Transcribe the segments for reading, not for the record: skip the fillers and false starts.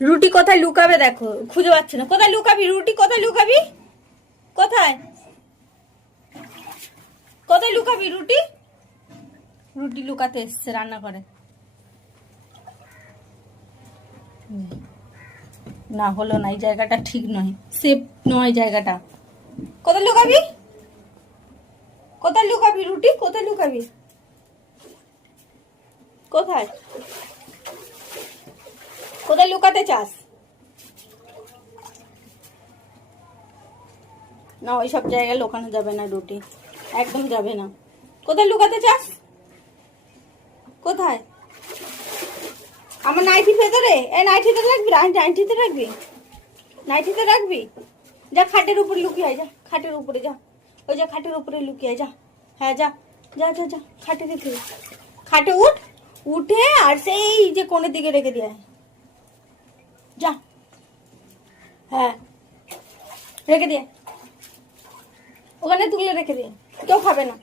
রুটি কোথায় লুকাবে দেখো, খুঁজে পাচ্ছে না। কোথায় লুকাবি রুটি? কোথায় লুকাবি? কোথায় কোথায় লুকাবি রুটি? রুটি লুকাতে এসছে রান্না করে। না হলো না, এই জায়গাটা ঠিক নয়, সেফ নয় জায়গাটা। কোথায় লুকাবি? কোথায় লুকাবি রুটি? কোথায় লুকাবি? কোথায় কোথায় লুকাতে চাস? না, ওই সব জায়গায় লুকানো যাবে না রুটি, একদম যাবে না। কোথায় লুকাতে চাস? কোথায়? আমার নাইটির ভেতরে? এ নাইটিতে রাখবি, নাইটিতে রাখবি, নাইটিতে রাখবি। যা খাটের উপরে লুকিয়ে আয়, যা খাটের উপরে যা, ওই যা খাটের উপরে লুকিয়ে আয়, যা। হ্যাঁ যা যা যা যা, খাটে রেখে, খাটে উঠ, উঠে আর সেই যে কোণের দিকে রেখে দিয়ে আয়, যা। হ্যাঁ রেখে দিয়ে, ওখানে তুলে রেখে দিয়ে। কেউ খাবে না,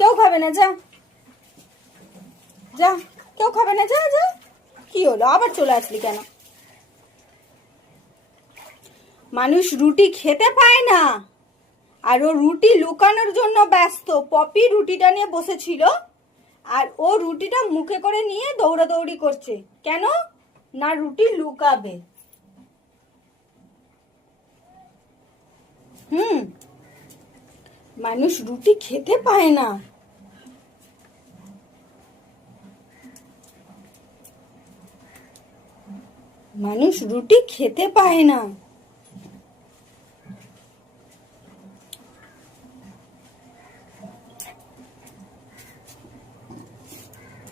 কেউ খাবে না, যা যা, কেউ খাবে না, যা যা। কি হলো, আবার চলে আসলি কেন? মানুষ রুটি খেতে পায় না আর ও রুটি লুকানোর জন্য ব্যস্ত। পপি রুটিটা নিয়ে বসেছিল আর ও রুটিটা মুখে করে নিয়ে দৌড়াদৌড়ি করছে। কেন না? রুটি লুকাবে। মানুষ রুটি খেতে পায় না। মানুষ রুটি খেতে পায় না।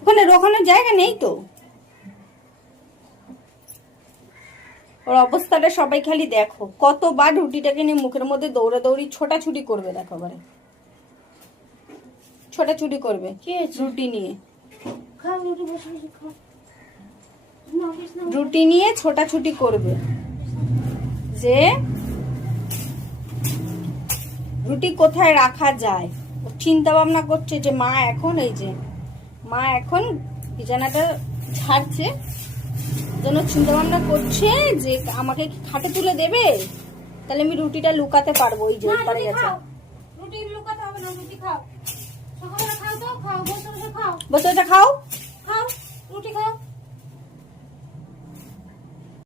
ওখানে রোখানোর জায়গা নেই তো। ওর অবস্থাটা সবাই খালি দেখো, কতবার রুটিটাকে নিয়ে মুখের মধ্যে দৌড়াদৌড়ি ছোটাছুটি করবে। দেখো বারে ছোটাছুটি করবে রুটি নিয়ে, রুটি নিয়ে ছোটাছুটি করবে। যে রুটি কোথায় রাখা যায় চিন্তা ভাবনা করছে। যে মা এখন, এই যে মা এখন বিছানাটা ছাড়ছে, জন্য চিন্তা ভাবনা করছে যে আমাকে খাটে তুলে দেবে, তাহলে আমি রুটিটা লুকাতে পারবো। ওই যে পারে গেছে, রুটি লুকাতে হবে না, রুটি খাও, সকালে খাও তো, খাও, বসে বসে খাও, বসে খাও, খাও রুটি খাও।